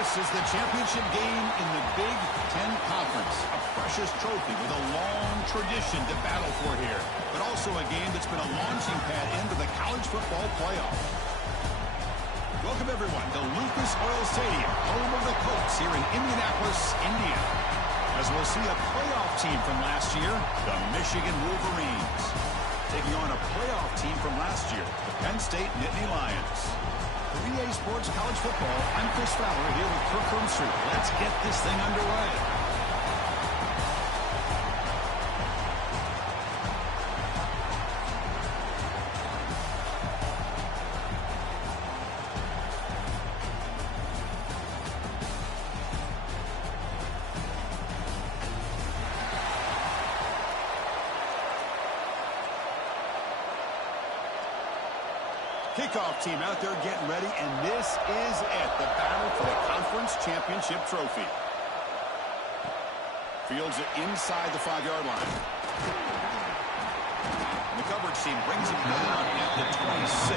This is the championship game in the Big Ten Conference. A precious trophy with a long tradition to battle for here. But also a game that's been a launching pad into the college football playoff. Welcome, everyone, to Lucas Oil Stadium, home of the Colts here in Indianapolis, Indiana. As we'll see a playoff team from last year, the Michigan Wolverines, taking on a playoff team from last year, the Penn State Nittany Lions. For EA Sports College Football, I'm Chris Fowler here with Kirk Hermstreet. Let's get this thing underway. Kickoff team out there getting ready, and this is it, the battle for the conference championship trophy. Fields it inside the 5-yard line. And the coverage team brings him down at the 26.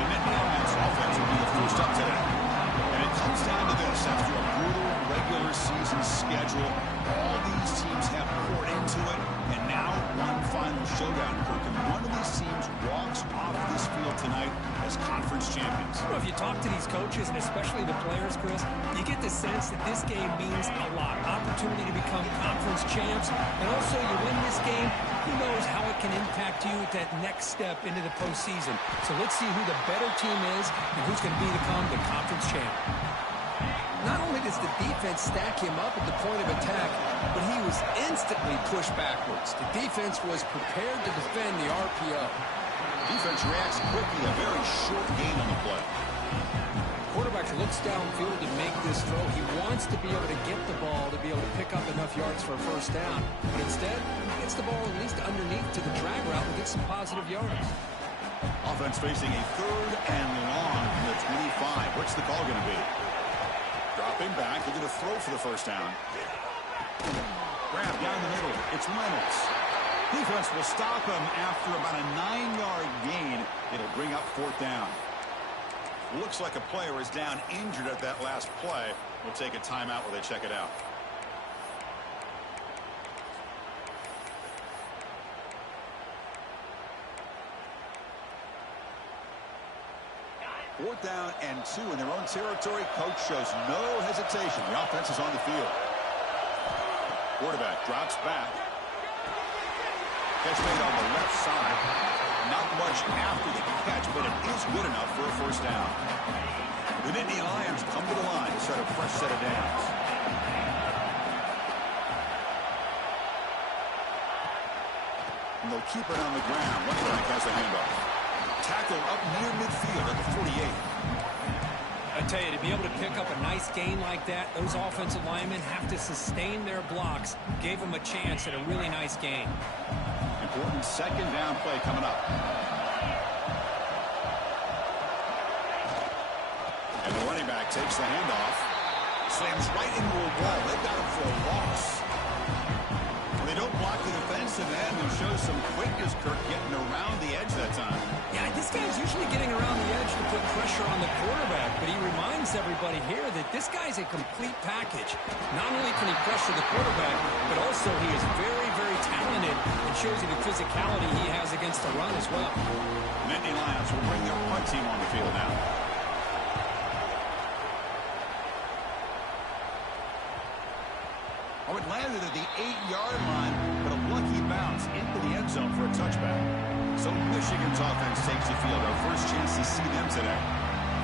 The Nittany Lions offense will be the first up today. And it comes down to this. After a brutal regular season schedule, all these teams have poured into it, and now one final showdown, Kirk. And one of these teams walks off this field tonight as conference champions. Well, if you talk to these coaches, and especially the players, Chris, you get the sense that this game means a lot. Opportunity to become conference champs, and also you win this game, who knows how it can impact you at that next step into the postseason. So let's see who the better team is and who's going to become the conference champ. Not only does the defense stack him up at the point of attack, but he was instantly pushed backwards. The defense was prepared to defend the RPO. Defense reacts quickly, a very short gain on the play. Quarterback looks downfield to make this throw. He wants to be able to get the ball to be able to pick up enough yards for a first down. But instead, he gets the ball at least underneath to the drag route and gets some positive yards. Offense facing a 3rd and long from the 25. What's the call going to be? Dropping back, looking to throw for the first down. Grab down the middle. It's Reynolds. Defense will stop him after about a 9-yard gain. It'll bring up 4th down. Looks like a player is down injured at that last play. We'll take a timeout while they check it out. Fourth down and 2 in their own territory. Coach shows no hesitation. The offense is on the field. Quarterback drops back. Catch made on the left side. Not much after the catch, but it is good enough for a first down. The Nittany Lions come to the line to start a fresh set of downs. And they'll keep it on the ground. One back has the handoff. Tackle up near midfield at the 48. I tell you, to be able to pick up a nice gain like that, those offensive linemen have to sustain their blocks. Gave them a chance at a really nice gain. Important 2nd down play coming up. And the running back takes the handoff. Slams right into a wall. They've got him for a loss. They don't block the defensive end and show some quickness, Kirk, getting around the edge that time. Yeah, this guy's usually getting around the edge to put pressure on the quarterback, but he reminds everybody here that this guy's a complete package. Not only can he pressure the quarterback, but also he is very, very talented and shows you the physicality he has against the run as well. Nittany Lions will bring their punt team on the field now. Oh, it landed at the 8-yard line, but a lucky bounce into the end zone for a touchback. So Michigan's offense takes the field. Our first chance to see them today.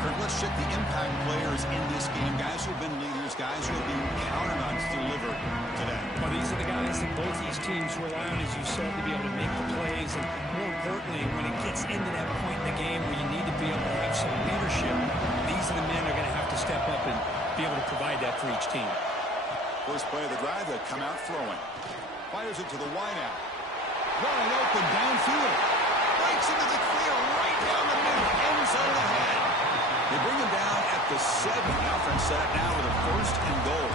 Kirk, let's check the impact players in this game. Guys who have been leaders, guys who have been counted on to deliver today. Well, these are the guys that both these teams rely on, as you said, to be able to make the plays. And more importantly, when it gets into that point in the game where you need to be able to have some leadership, these are the men that are going to have to step up and be able to provide that for each team. First play of the drive, they come out throwing. Fires it to the wideout. Wide open downfield. Breaks into the clear right down the middle. End zone ahead. They bring him down at the 7. The offense set up now with a 1st and goal.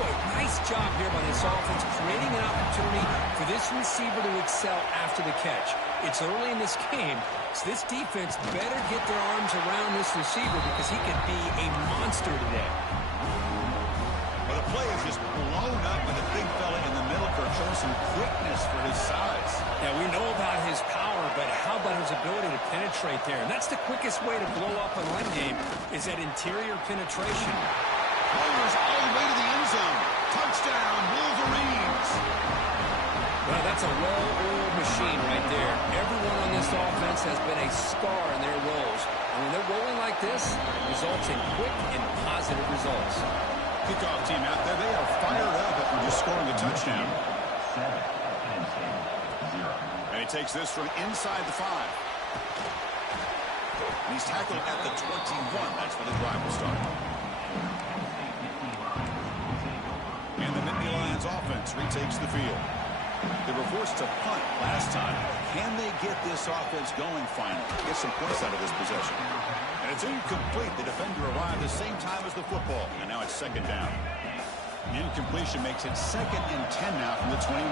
Boy, nice job here by this offense, creating an opportunity for for this receiver to excel after the catch. It's early in this game, so this defense better get their arms around this receiver because he could be a monster today. Well, the play is just blown up with the big fella in the middle for showing some quickness for his size. Yeah, we know about his power, but how about his ability to penetrate there? And that's the quickest way to blow up a run game is that interior penetration. Players all the way to the end zone. Touchdown, Wolverines. Well, that's a well-oiled machine right there. Everyone on this offense has been a star in their roles. And when they're rolling like this, it results in quick and positive results. Kickoff team out there, they are fired up after just scoring a touchdown. And he takes this from inside the 5. And he's tackled at the 21. That's where the drive will start. And the Nittany Lions offense retakes the field. They were forced to punt last time. Can they get this offense going finally? Get some points out of this possession. And it's incomplete. The defender arrived the same time as the football. And now it's second down. The incompletion makes it 2nd and 10 now from the 21.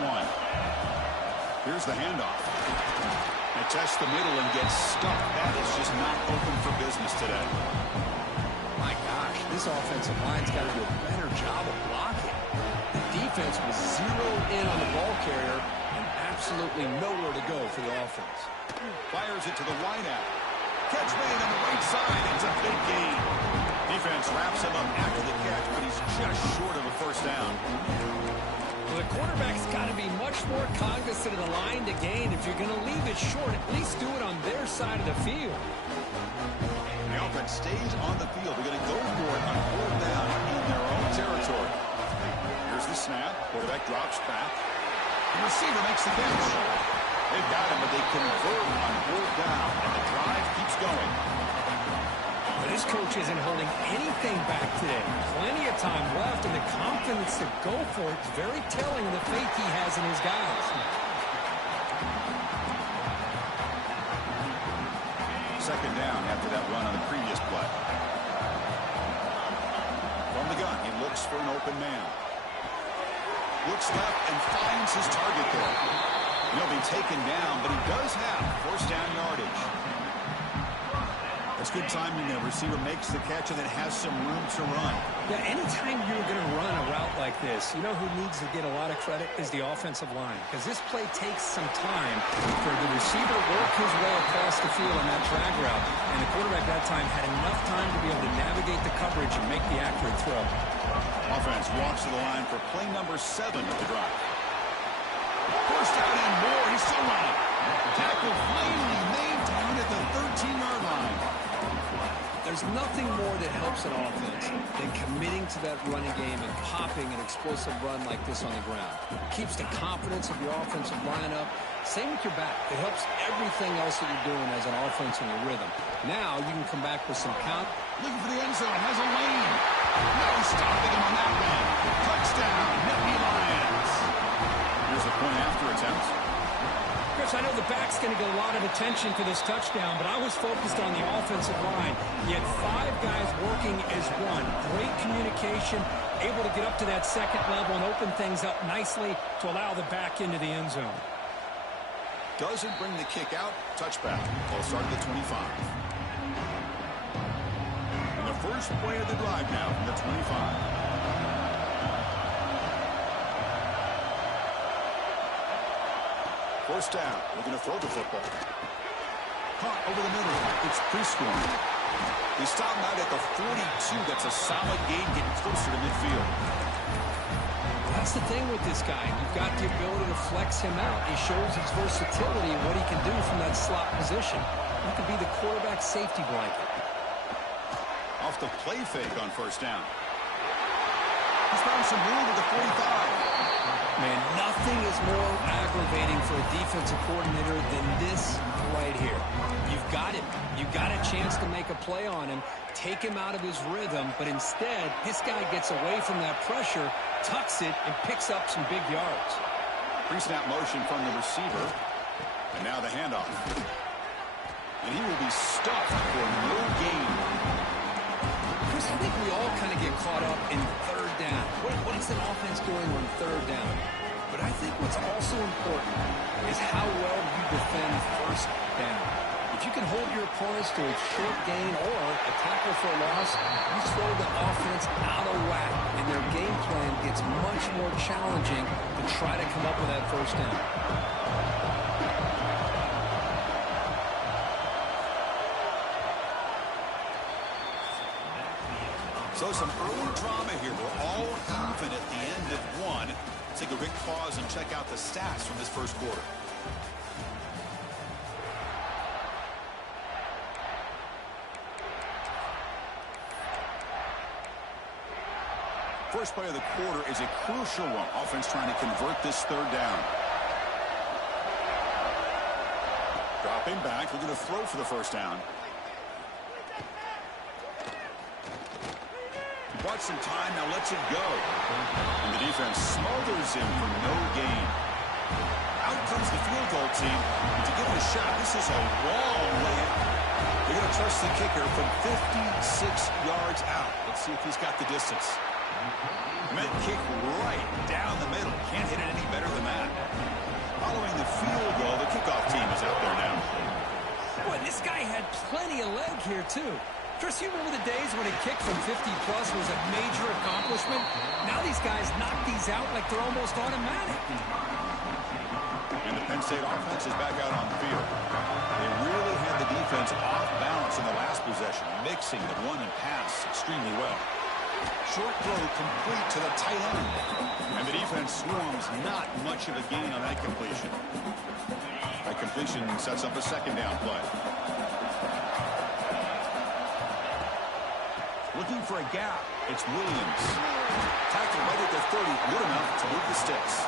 Here's the handoff. They test the middle and get stuck. That is just not open for business today. My gosh, this offensive line's got to do a better job of blocking. The defense was zeroed in on the ball carrier and absolutely nowhere to go for the offense. Fires it to the wideout. Catch made on the right side. It's a big gain. Defense wraps him up after the catch, but he's just short of a first down. Well, the quarterback's got to be much more cognizant of the line to gain. If you're going to leave it short, at least do it on their side of the field. The offense stays on the field. They're going to go for it on 4th down in their own territory. Here's the snap. Quarterback drops back. The receiver makes the catch. They've got him, but they convert on 4th down, and the drive keeps going. Well, this coach isn't holding anything back today. Plenty of time left, and the confidence to go for it is very telling of the faith he has in his guys. Second down after that run on the previous play. From the gun, he looks for an open man. Looks left and finds his target there. He'll be taken down, but he does have first down yardage. That's good timing there. Receiver makes the catch and then has some room to run. Yeah, anytime you're going to run a route like this, you know who needs to get a lot of credit is the offensive line. Because this play takes some time for the receiver to work his way across the field on that drag route. And the quarterback that time had enough time to be able to navigate the coverage and make the accurate throw. Offense walks to the line for play number 7 of the drive. First down and more. He's still running. Tackle finally made down at the 13-yard line. There's nothing more that helps an offense than committing to that running game and popping an explosive run like this on the ground. It keeps the confidence of your offensive line up. Same with your back. It helps everything else that you're doing as an offense in your rhythm. Now you can come back with some count. Looking for the end zone. Has a lane. No stopping him on that one. Touchdown, Nittany Lions. Here's the point after attempt. Chris, I know the back's going to get a lot of attention for this touchdown, but I was focused on the offensive line. You had 5 guys working as one. Great communication, able to get up to that second level and open things up nicely to allow the back into the end zone. Doesn't bring the kick out. Touchback. Ball start at the 25. And the first play of the drive now from the 25. First down. We're going to throw the football. Caught over the middle. It's pre-scoring. He stopped out at the 42. That's a solid gain getting closer to midfield. That's the thing with this guy. You've got the ability to flex him out. He shows his versatility and what he can do from that slot position. He could be the quarterback safety blanket. Off the play fake on first down. He's found some room at the 45. Man, nothing is more aggravating for a defensive coordinator than this right here. You've got him. You've got a chance to make a play on him, take him out of his rhythm, but instead, this guy gets away from that pressure, tucks it, and picks up some big yards. Pre-snap motion from the receiver. And now the handoff. And he will be stuffed for no gain. Chris, I think we all kind of get caught up in third down. What is an offense doing on third down? But I think what's also also important is how well you defend first down. If you can hold your opponents to a short gain or a tackle for a loss, you throw the offense out of whack, and their game plan gets much more challenging to try to come up with that first down. So some early drama here. We're all even at the end of one. Let's take a quick pause and check out the stats from this first quarter. First play of the quarter is a crucial one. Offense trying to convert this third down. Dropping back. We're going to throw for the first down. Bought some time, now lets it go. And the defense smothers him for no gain. Out comes the field goal team to give it a shot. This is a long layup. They're going to trust the kicker from 56 yards out. Let's see if he's got the distance. Meant kick right down the middle. Can't hit it any better than that. Following the field goal, the kickoff team is out there now. Boy, this guy had plenty of leg here, too. Chris, you remember the days when a kick from 50-plus was a major accomplishment? Now these guys knock these out like they're almost automatic. And the Penn State offense is back out on the field. They really had the defense off balance in the last possession, mixing the run and pass extremely well. Short throw complete to the tight end. And the defense swarms not much of a gain on that completion. That completion sets up a second down play. Looking for a gap. It's Williams. Tackle right at the 30. Good enough to move the sticks.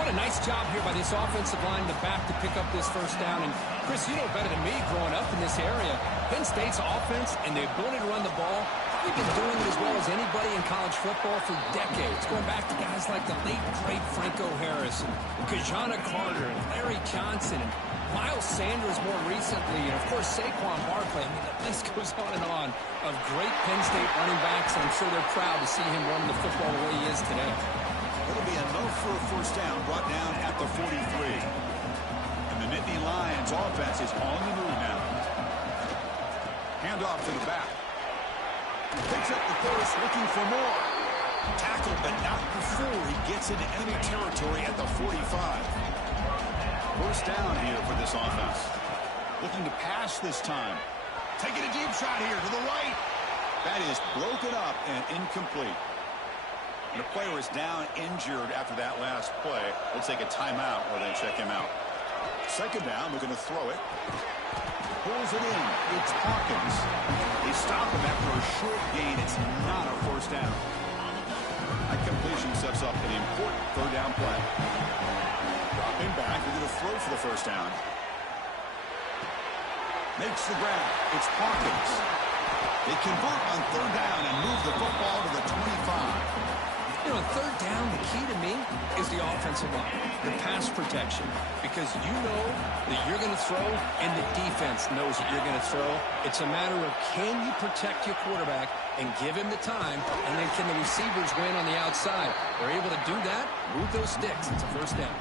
What a nice job here by this offensive line in the back to pick up this first down. And, Chris, you know better than me growing up in this area. Penn State's offense and the ability to run the ball, they've been doing it as well as anybody in college football for decades, going back to guys like the late, great Franco Harris and Kajana Carter and Larry Johnson and Miles Sanders more recently, and, of course, Saquon Barkley. I mean, the list goes on of great Penn State running backs, and I'm sure they're proud to see him running the football the way he is today. It'll be enough for a first down, brought down at the 43. And the Nittany Lions offense is on the move now. Hand off to the back. Picks up the first, looking for more. Tackled, but not before he gets into enemy territory at the 45. First down here for this offense. Looking to pass this time. Taking a deep shot here to the right. That is broken up and incomplete. And the player is down injured after that last play. We'll take a timeout while they check him out. Second down, we're going to throw it. Pulls it in. It's Hawkins. They stop him after a short gain. It's not a first down. That completion sets up an important third down play. Dropping back, we're going to throw for the first down. Makes the grab. It's Hawkins. They convert on third down and move the football to the 25. You know, third down, the key to me is the offensive line, the pass protection, because you know that you're going to throw and the defense knows that you're going to throw. It's a matter of can you protect your quarterback and give him the time, and then can the receivers win on the outside? They're able to do that, move those sticks. It's a first down.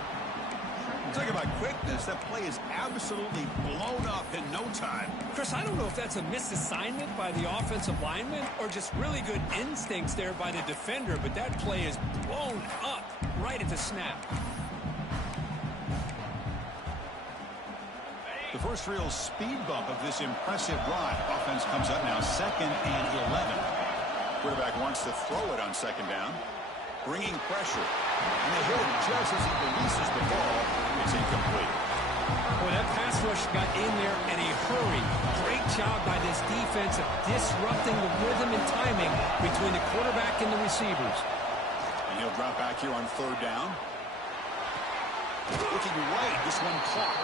Talking about quickness, that play is absolutely blown up in no time. Chris, I don't know if that's a misassignment by the offensive lineman or just really good instincts there by the defender, but that play is blown up right at the snap. The first real speed bump of this impressive drive. Offense comes up now 2nd and 11. Quarterback wants to throw it on second down. Bringing pressure. And they hit him just as he releases the ball. It's incomplete. Boy, that pass rush got in there in a hurry. Great job by this defense of disrupting the rhythm and timing between the quarterback and the receivers. And he'll drop back here on third down. Looking right, this one caught.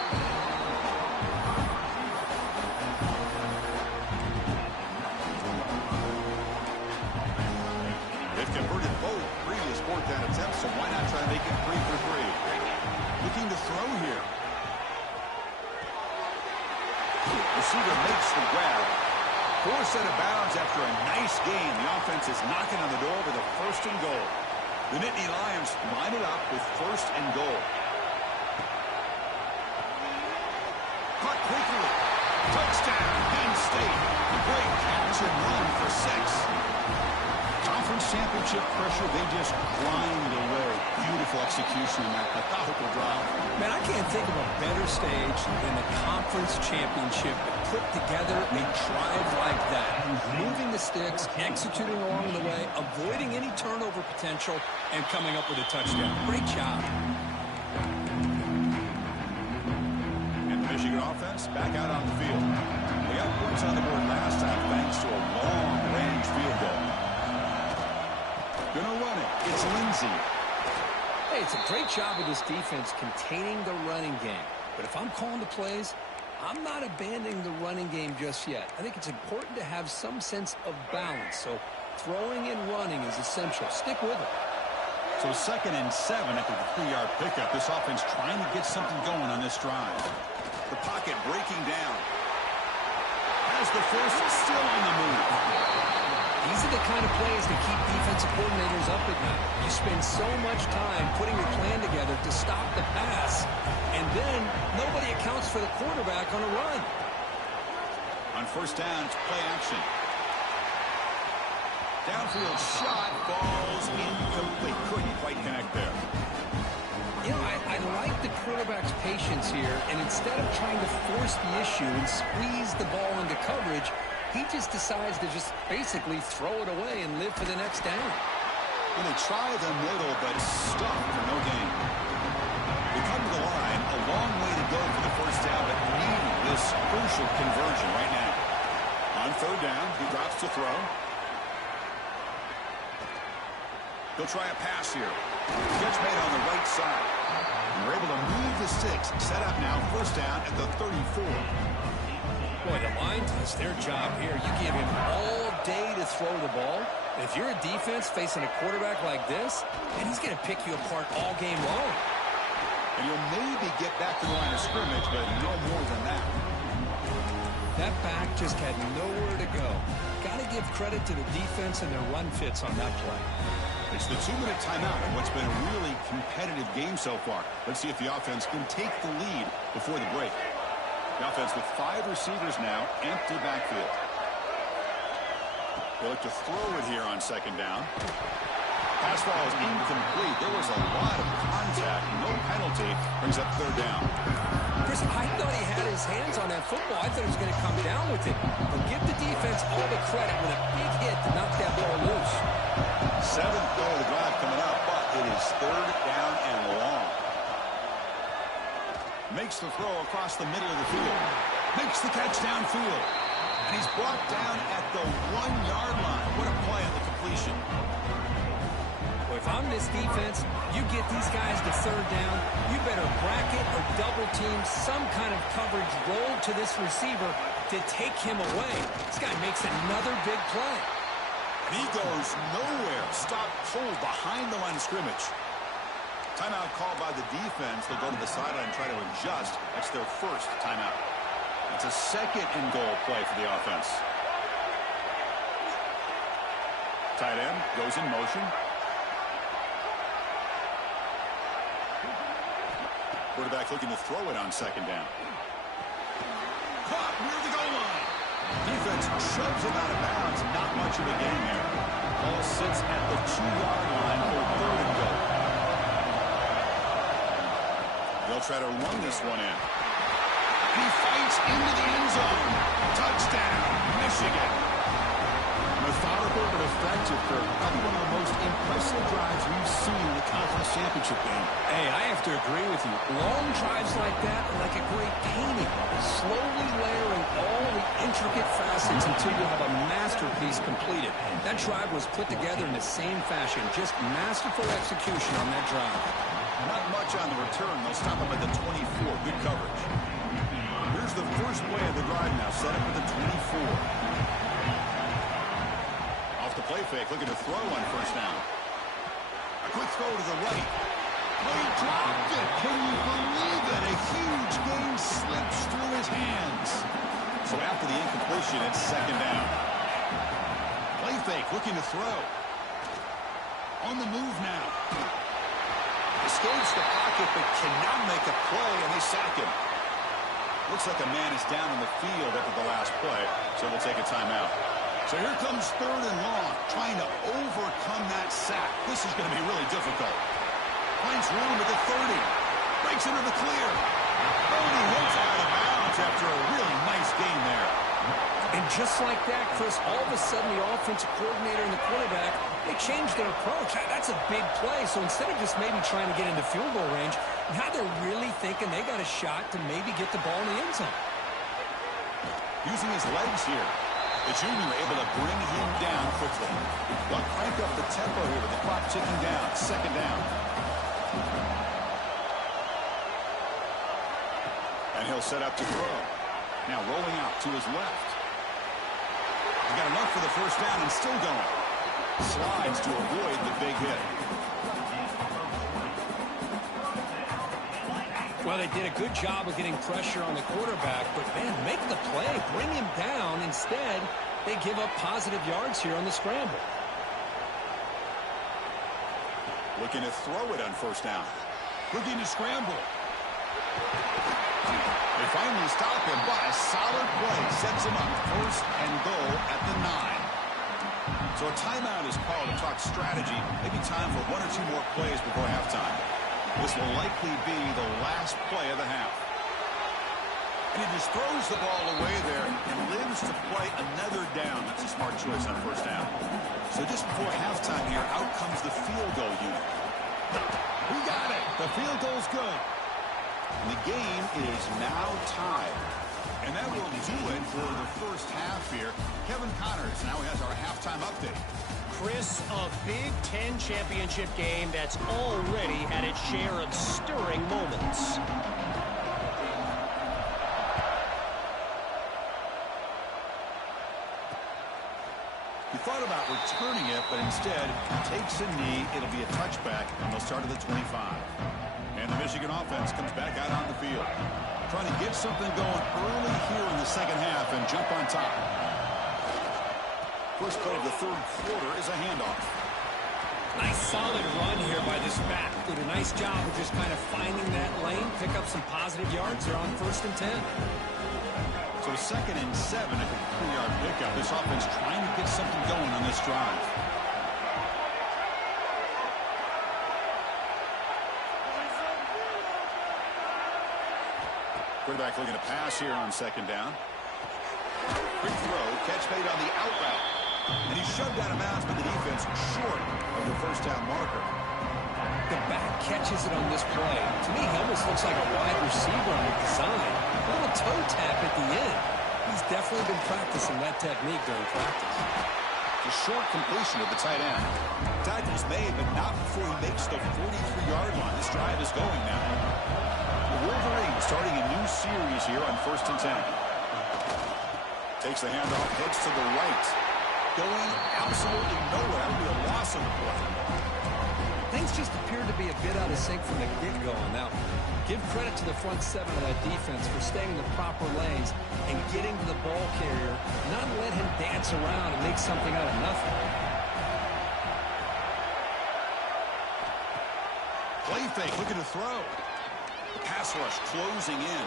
They've converted both previous fourth down attempts, so why not try to make it 3 for 3? Looking to throw here. Receiver makes the grab. Forced out of bounds after a nice game. The offense is knocking on the door with a 1st and goal. The Nittany Lions line it up with 1st and goal. Caught quickly. Touchdown, Penn State. Great catch and run for 6. Conference championship pressure, they just grind away. Beautiful execution in that methodical drive. Man, I can't think of a better stage than the conference championship to put together a drive like that. Moving the sticks, executing along the way, avoiding any turnover potential, and coming up with a touchdown. Great job. And the Michigan offense back out on the field. They got points on the board last time thanks to a long-range field goal. Gonna run it. It's Lindsey. Hey, it's a great job of this defense containing the running game. But if I'm calling the plays, I'm not abandoning the running game just yet. I think it's important to have some sense of balance. So throwing and running is essential. Stick with it. So 2nd and 7 after the 3-yard pickup. This offense trying to get something going on this drive. The pocket breaking down. Has the first, still on the move. These are the kind of plays that keep defensive coordinators up at night. You spend so much time putting your plan together to stop the pass, and then nobody accounts for the quarterback on a run. On 1st down, it's play action. Downfield shot, falls incomplete. Couldn't quite connect there. You know, I like the quarterback's patience here, and instead of trying to force the issue and squeeze the ball into coverage, he just decides to just basically throw it away and live for the next down. Well, they try the middle, but stuck for no gain. They come to the line, a long way to go for the 1st down, but needing this crucial conversion right now. On 3rd down, he drops to throw. He'll try a pass here. Catch made on the right side. And we're able to move the sticks. Set up now, 1st down at the 34. Boy, the line does their job here. You give him all day to throw the ball. If you're a defense facing a quarterback like this, then he's going to pick you apart all game long. And he'll maybe get back to the line of scrimmage, but no more than that. That back just had nowhere to go. Got to give credit to the defense and their run fits on that play. It's the 2-minute timeout of what's been a really competitive game so far. Let's see if the offense can take the lead before the break. The offense with 5 receivers now, empty backfield. They look to throw it here on 2nd down. Pass ball is incomplete. There was a lot of contact. No penalty. Brings up 3rd down. Chris, I thought he had his hands on that football. I thought he was going to come down with it. But give the defense all the credit with a big hit to knock that ball loose. 7th play of the drive coming up, but it is 3rd down and long. Makes the throw across the middle of the field. Makes the catch downfield. And he's brought down at the 1-yard line. What a play on the completion. Well, if I'm this defense, you get these guys to 3rd down, you better bracket or double team some kind of coverage roll to this receiver to take him away. This guy makes another big play. And he goes nowhere. Stop cold behind the line of scrimmage. Timeout called by the defense. They'll go to the sideline and try to adjust. That's their 1st timeout. It's a 2nd and goal play for the offense. Tight end goes in motion. Quarterback looking to throw it on 2nd down. Caught near the goal line. Defense shoves him out of bounds. Not much of a gain there. Ball sits at the 2-yard line for 3rd and goal. They'll try to run this one in. And he fights into the end zone. Touchdown, Michigan. Methodical but effective, Kirk. Probably one of the most impressive drives we've seen in the conference championship game. Hey, I have to agree with you. Long drives like that are like a great painting. Slowly layering all the intricate facets until you have a masterpiece completed. That drive was put together in the same fashion. Just masterful execution on that drive. Not much on the return. They'll stop him at the 24. Good coverage. Here's the first play of the drive now. Set up at the 24. Off the play fake. Looking to throw on 1st down. A quick throw to the right. Oh, he dropped it. Can you believe it? A huge gain slips through his hands. So after the incompletion, it's 2nd down. Play fake. Looking to throw. On the move now. Escapes the pocket but cannot make a play, and they sack him. Looks like a man is down on the field after the last play, so we'll take a timeout. So here comes 3rd and long, trying to overcome that sack. This is going to be really difficult. Finds room at the 30. Breaks into the clear. Only hits out of bounds after a really nice game there. And just like that, Chris, all of a sudden the offensive coordinator and the quarterback, they changed their approach. That's a big play. So instead of just maybe trying to get into field goal range, now they're really thinking they got a shot to maybe get the ball in the end zone. Using his legs here, the junior able to bring him down quickly. They'll crank up the tempo here with the clock ticking down. 2nd down. And he'll set up to throw. Now rolling out to his left. He got enough for the 1st down and still going. Slides to avoid the big hit. Well, they did a good job of getting pressure on the quarterback, but, man, make the play. Bring him down. Instead, they give up positive yards here on the scramble. Looking to throw it on 1st down. Looking to scramble. They finally stop him, but a solid play sets him up 1st and goal at the 9. So a timeout is called to talk strategy. Maybe time for 1 or 2 more plays before halftime. This will likely be the last play of the half. And he just throws the ball away there and lives to play another down. That's a smart choice on 1st down. So just before halftime here, out comes the field goal unit. We got it. The field goal's good. And the game is now tied. And that will do it for the 1st half here. Kevin Connors now has our halftime update. Chris, a Big Ten championship game that's already had its share of stirring moments. He thought about returning it, but instead takes a knee. It'll be a touchback, and they'll start at the 25. And the Michigan offense comes back out on the field. Trying to get something going early here in the 2nd half and jump on top. First play of the 3rd quarter is a handoff. Nice solid run here by this back. Did a nice job of just kind of finding that lane, pick up some positive yards there on 1st and 10. So 2nd and 7, a 3-yard pickup. This offense trying to get something going on this drive. Quarterback looking to pass here on 2nd down. Quick throw, catch made on the out route. And he's shoved out of bounds by the defense short of the 1st down marker. The back catches it on this play. To me, he almost looks like a wide receiver on the design. A little toe tap at the end. He's definitely been practicing that technique during practice. A short completion of the tight end. Tackle's made, but not before he makes the 43-yard line. This drive is going now. The Wolverines starting a new series here on 1st and 10. Takes the handoff, heads to the right. Going absolutely nowhere. That would be a loss of the play. Things just appeared to be a bit out of sync from the get-go on that one. Give credit to the front 7 of that defense for staying in the proper lanes and getting to the ball carrier, not let him dance around and make something out of nothing. Play fake, looking to throw. The pass rush closing in.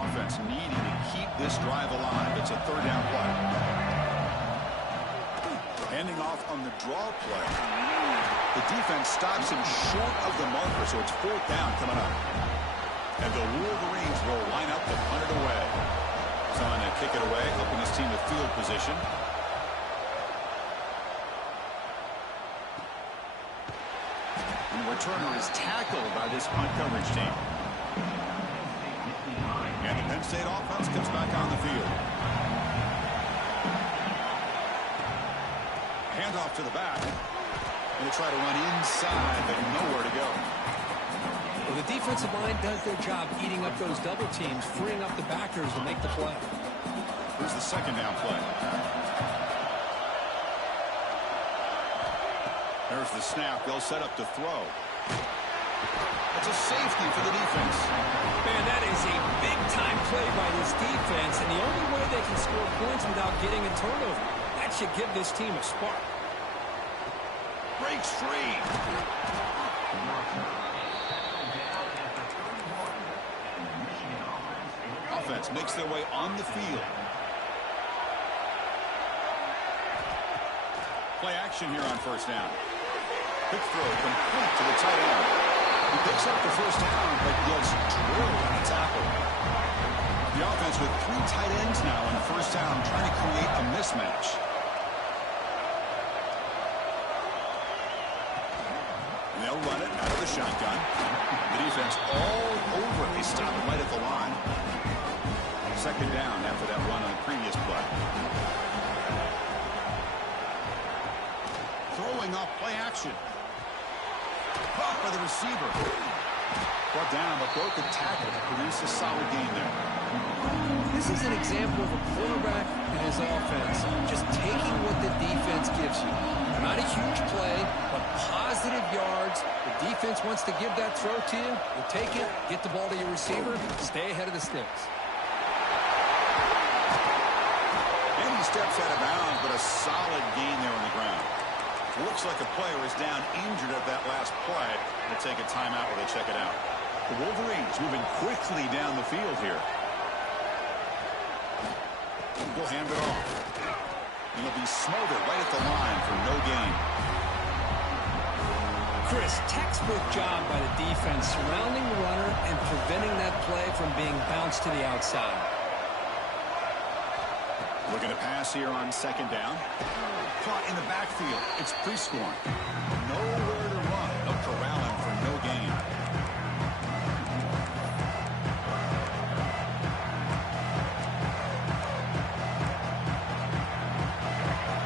Offense needing to keep this drive alive. It's a 3rd down play. Handing off on the draw play. The defense stops him short of the marker, so it's 4th down coming up. And the Wolverines will line up to punt it away. Trying to kick it away, helping his team with field position. And the returner is tackled by this punt coverage team. And the Penn State offense comes back on the field. Handoff to the back. And they try to run inside, but nowhere to go. Well, the defensive line does their job eating up those double teams, freeing up the backers to make the play. Here's the 2nd down play. There's the snap. They'll set up to throw. It's a safety for the defense. Man, that is a big-time play by this defense, and the only way they can score points without getting a turnover. That should give this team a spark. Breaks free. Offense makes their way on the field. Play action here on first down. Quick throw complete to the tight end. He picks up the first down, but gets drilled on the tackle. The offense with 3 tight ends now on first down, trying to create a mismatch. And they'll run it out of the shotgun. The defense all over it. They stop it right at the line. Second down after that run on the previous play. Throwing off play action. Caught by the receiver. Brought down, but broke the tackle to produce a solid gain there. This is an example of a quarterback and his offense just taking what the defense gives you. Not a huge play, but positive yards. The defense wants to give that throw to you. You take it, get the ball to your receiver, stay ahead of the sticks. And he steps out of bounds, but a solid gain there on the ground. Looks like a player is down injured at that last play. They'll take a timeout while they check it out. The Wolverines moving quickly down the field here. He'll hand it off. And he'll be smothered right at the line for no gain. Chris, textbook job by the defense surrounding the runner and preventing that play from being bounced to the outside. Looking to pass here on second down. Caught in the backfield. It's Prescorn. Nowhere to run. They'll corral him for no gain.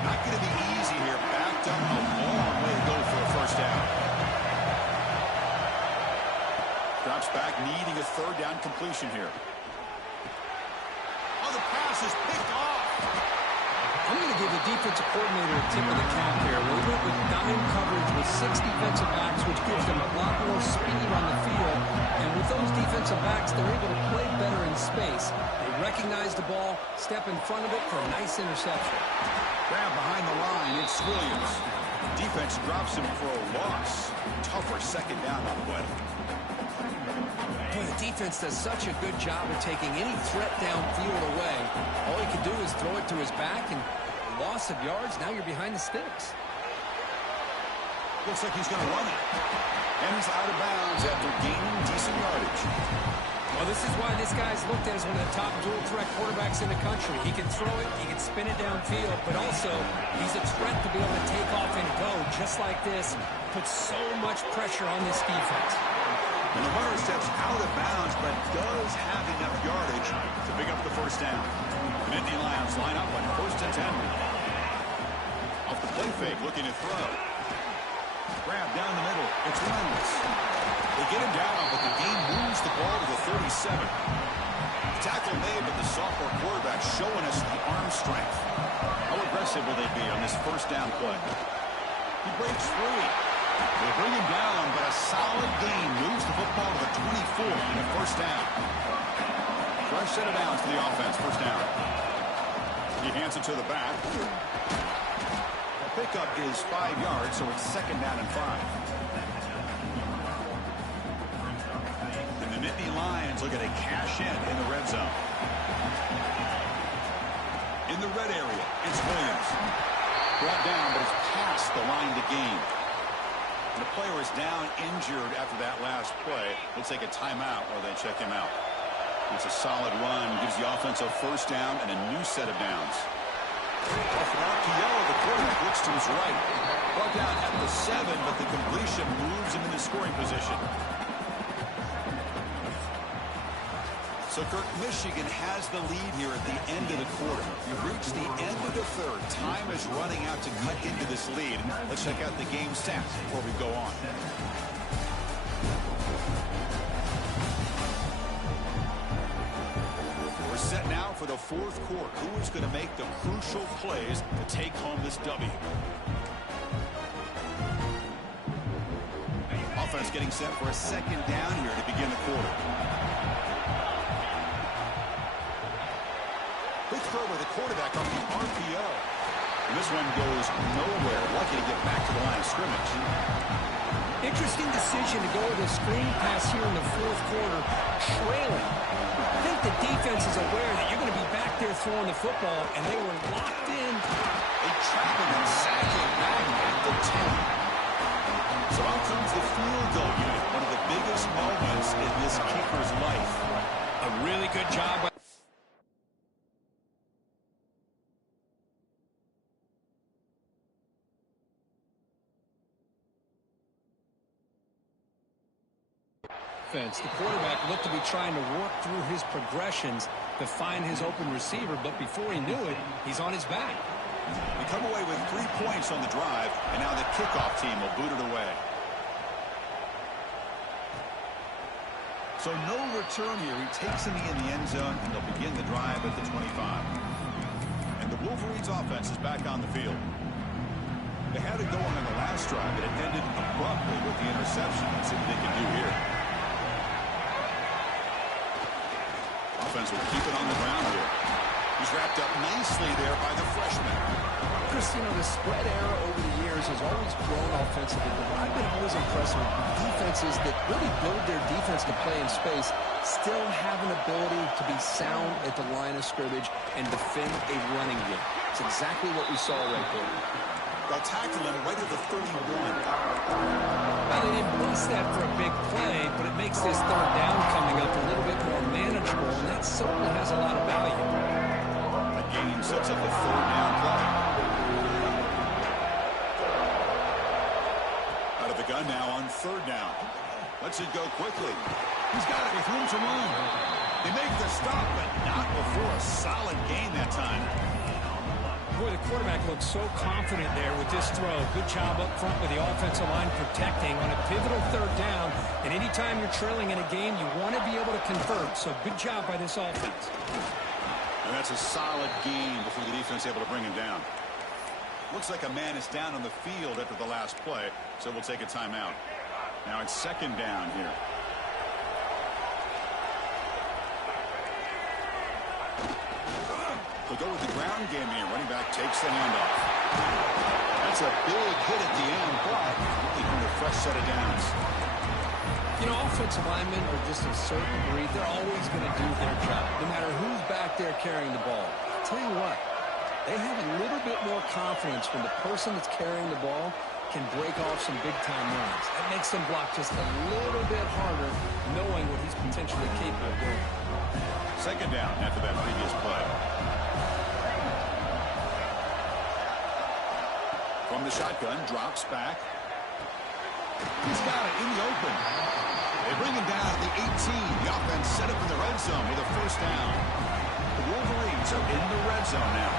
Not going to be easy here. Backed up a long way to go for a first down. Drops back, needing a third down completion here. Oh, the pass is picked off. I'm going to give the defensive coordinator a tip of the cap here. We went with 9 coverage with 6 defensive backs, which gives them a lot more speed on the field. And with those defensive backs, they're able to play better in space. They recognize the ball, step in front of it for a nice interception. Grab behind the line, it's Williams. Defense drops him for a loss. Tougher second down on the way. Boy, the defense does such a good job of taking any threat downfield away. All he can do is throw it to his back, and loss of yards, now you're behind the sticks. Looks like he's going to run it. And he's out of bounds after gaining decent yardage. Well, this is why this guy's looked at as one of the top dual-threat quarterbacks in the country. He can throw it, he can spin it downfield, but also he's a threat to be able to take off and go just like this. Puts so much pressure on this defense. And the runner steps out of bounds, but does have enough yardage to pick up the first down. The Nittany Lions line up on first and 10. Off the play fake, looking to throw. Grab down the middle. It's Reynolds. They get him down, but the game moves the ball to the 37. Tackle made, but the sophomore quarterback showing us the arm strength. How aggressive will they be on this first down play? He breaks free. They bring him down, but a solid gain moves the football to the 24 and a first down. Fresh set of downs to the offense, first down. He hands it to the back. The pickup is 5 yards, so it's second down and 5. And the Nittany Lions look at a cash in the red zone. In the red area, it's Williams. Brought down, but it's past the line to gain. The player is down injured after that last play. We'll take a timeout while they check him out. It's a solid run. Gives the offense a first down and a new set of downs. Off and out to yellow. The quarterback looks to his right. Brought down at the 7, but the completion moves him into scoring position. So, Kirk, Michigan has the lead here at the end of the quarter. You've reached the end of the third. Time is running out to cut into this lead. Let's check out the game stats before we go on. We're set now for the fourth quarter. Who is going to make the crucial plays to take home this W? Offense Offense getting set for a second down here to begin the quarter. Quick throw by the quarterback on the RPO. And this one goes nowhere. Lucky to get back to the line of scrimmage. Interesting decision to go with a screen pass here in the fourth quarter, trailing. I think the defense is aware that you're going to be back there throwing the football, and they were locked in. They trap him and sack him back at the 10. So out comes the field goal unit, one of the biggest moments in this kicker's life. A really good job. The quarterback looked to be trying to work through his progressions to find his open receiver, but before he knew it, he's on his back. We come away with 3 points on the drive, and now the kickoff team will boot it away. So no return here. He takes a knee in the end zone, and they'll begin the drive at the 25. And the Wolverines offense is back on the field. They had it going on the last drive, but it ended abruptly with the interception. Let's see what they can do here. Offense will keep it on the ground here. He's wrapped up nicely there by the freshman. Chris, you know, the spread era over the years has always grown offensively, but what I've been always impressed with defenses that really build their defense to play in space still have an ability to be sound at the line of scrimmage and defend a running game. It's exactly what we saw right there. They'll tackle him right at the 31. Well, they didn't bust that for a big play, but it makes this third down coming up a little bit more manageable, and that certainly has a lot of value. The game sets up a third down play. Out of the gun now on third down. Lets it go quickly. He's got it with room to run. They make the stop, but not before a solid gain that time. Boy, the quarterback looks so confident there with this throw. Good job up front with the offensive line protecting on a pivotal third down. And anytime you're trailing in a game, you want to be able to convert. So good job by this offense. And that's a solid gain before the defense able to bring him down. Looks like a man is down on the field after the last play, so we'll take a timeout. Now it's second down here. They'll go with the ground game here. Running back takes the handoff. That's a big hit at the end, but looking for a fresh set of downs. You know, offensive linemen are just a certain breed. They're always going to do their job, no matter who's back there carrying the ball. I'll tell you what, they have a little bit more confidence when the person that's carrying the ball can break off some big-time runs. That makes them block just a little bit harder, knowing what he's potentially capable of doing. Second down after that previous play. From the shotgun, drops back. He's got it in the open. They bring him down at the 18. The offense set up in the red zone with a first down. The Wolverines are in the red zone now.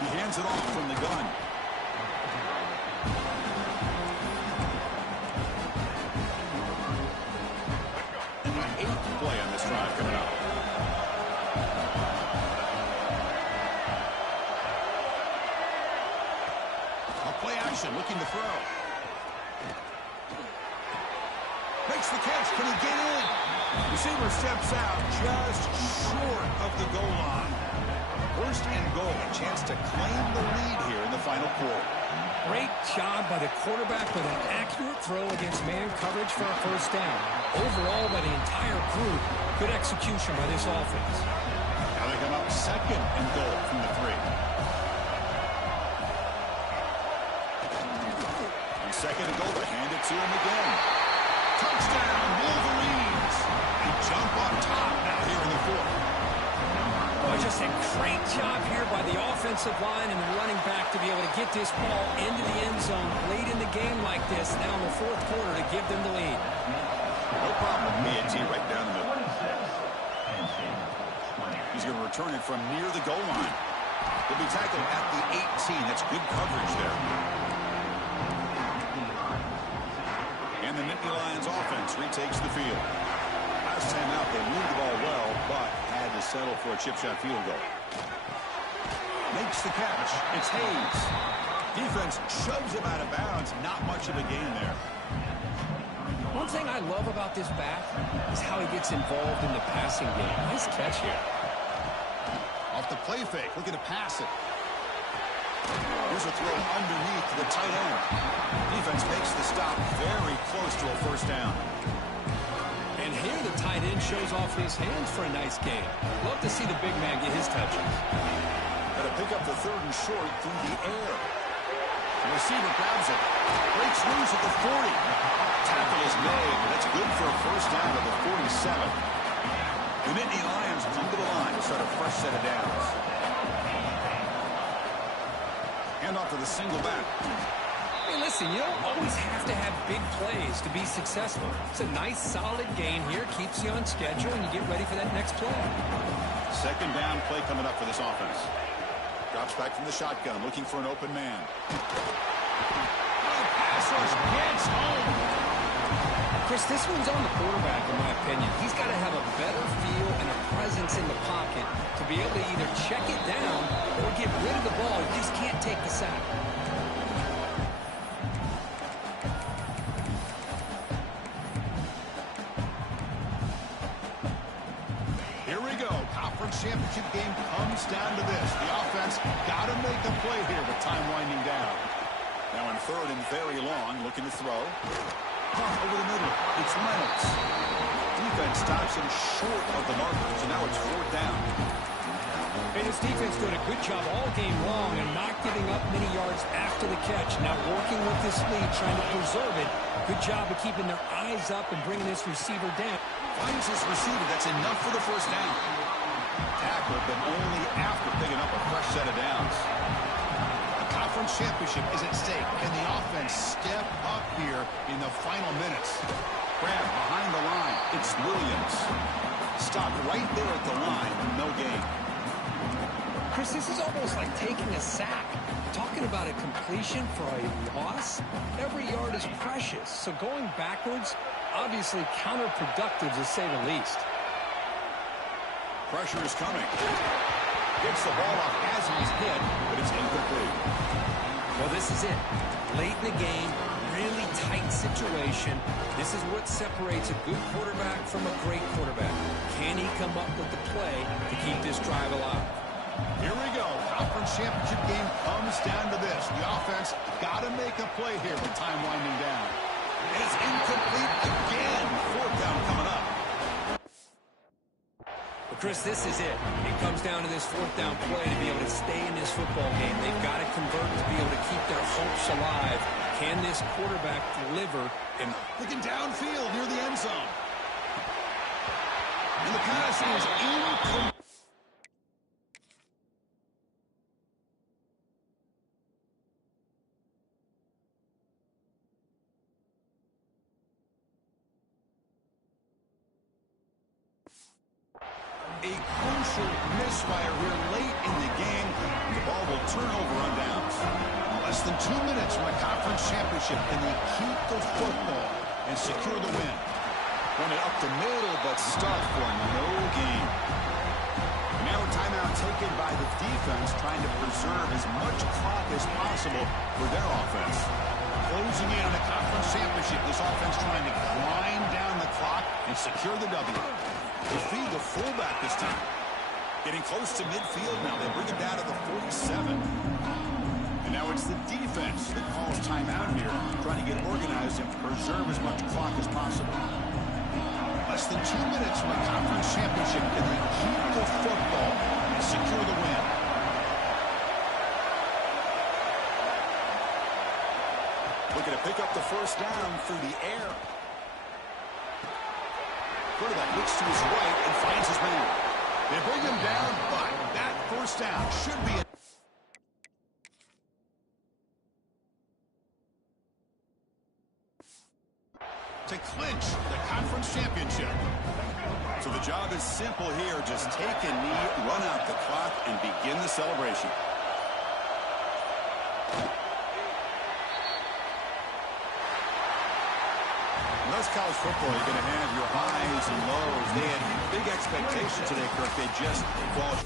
He hands it off from the gun. And the 8th play on this drive coming up. Play action, looking to throw. Makes the catch. Can he get in? Receiver steps out just short of the goal line. First and goal. A chance to claim the lead here in the final quarter. Great job by the quarterback with an accurate throw against man coverage for a first down. Overall, by the entire group, good execution by this offense. Now they come up second and goal from the 3. Second and goal, to hand it to him again. Touchdown, Wolverines! They jump on top now here in the 4th. Oh, just a great job here by the offensive line and the running back to be able to get this ball into the end zone late in the game like this, now in the 4th quarter to give them the lead. No problem with BNT right down the middle. He's going to return it from near the goal line. He'll be tackled at the 18. That's good coverage there. And the Nittany Lions offense retakes the field. Last time out, they moved the ball well, but had to settle for a chip shot field goal. Makes the catch. It's Hayes. Defense shoves him out of bounds. Not much of a gain there. One thing I love about this back is how he gets involved in the passing game. Nice catch here. Off the play fake, looking to pass it. Here's a throw underneath to the tight end. Defense makes the stop very close to a first down. And here the tight end shows off his hands for a nice game. Love to see the big man get his touches. Got to pick up the 3rd and short through the air. The receiver grabs it. Breaks loose at the 40. Tackle is made. That's good for a first down at the 47. The Nittany Lions come to the line to start a fresh set of downs. Hand off to the single back. Hey, listen, you don't always have to have big plays to be successful. It's a nice, solid gain here. Keeps you on schedule, and you get ready for that next play. 2nd down play coming up for this offense. Drops back from the shotgun, looking for an open man. Oh, pass rush gets home. Chris, this one's on the quarterback, in my opinion. He's got to have a better feel and a presence in the pocket to be able to either check it down or get rid of the ball. He just can't take the sack. Here we go. Conference championship game comes down to this. The offense got to make a play here with time winding down. Now in 3rd and very long, looking to throw. Over the middle, it's Reynolds. Defense stops him short of the marker, so now it's 4th down. And his defense doing a good job all game long and not giving up many yards after the catch. Now working with this lead, trying to preserve it. Good job of keeping their eyes up and bringing this receiver down. Finds his receiver. That's enough for the first down. Tackled, but only after picking up a fresh set of downs. Conference championship is at stake. Can the offense step up here in the final minutes? Grab behind the line. It's Williams. Stopped right there at the line. No gain. Chris, this is almost like taking a sack. Talking about a completion for a loss, every yard is precious. So going backwards, obviously counterproductive to say the least. Pressure is coming. Gets the ball off as he's hit, but it's incomplete. Well, this is it. Late in the game, really tight situation. This is what separates a good quarterback from a great quarterback. Can he come up with the play to keep this drive alive? Here we go. Conference championship game comes down to this. The offense got to make a play here with time winding down. And it's incomplete again. 4th down coming up. Well, Chris, this is it. It comes down to this 4th down play to be able to stay in this football game. They've got to convert to be able to keep their hopes alive. Can this quarterback deliver? And looking downfield near the end zone. And the pass is incomplete. A crucial misfire here late in the game. The ball will turn over on downs. Less than 2 minutes from a conference championship. Can they keep the football and secure the win? Run it up the middle, but stuck for no gain. Now a timeout taken by the defense, trying to preserve as much clock as possible for their offense. Closing in on a conference championship, this offense trying to grind down the clock and secure the W. They feed the fullback this time. Getting close to midfield now. They bring it down to the 47. And now it's the defense that calls timeout here, trying to get organized and preserve as much clock as possible. Less than 2 minutes from a conference championship. Can they keep the football and secure the win? Looking to pick up the first down through the air. Quarterback looks to his right and finds his man. They bring him down, but that first down should be a to clinch the conference championship. So the job is simple here. Just take a knee, run out the clock, and begin the celebration. Most college football, you're going to have your highs and lows. They had big expectations today, Kirk. They just fall.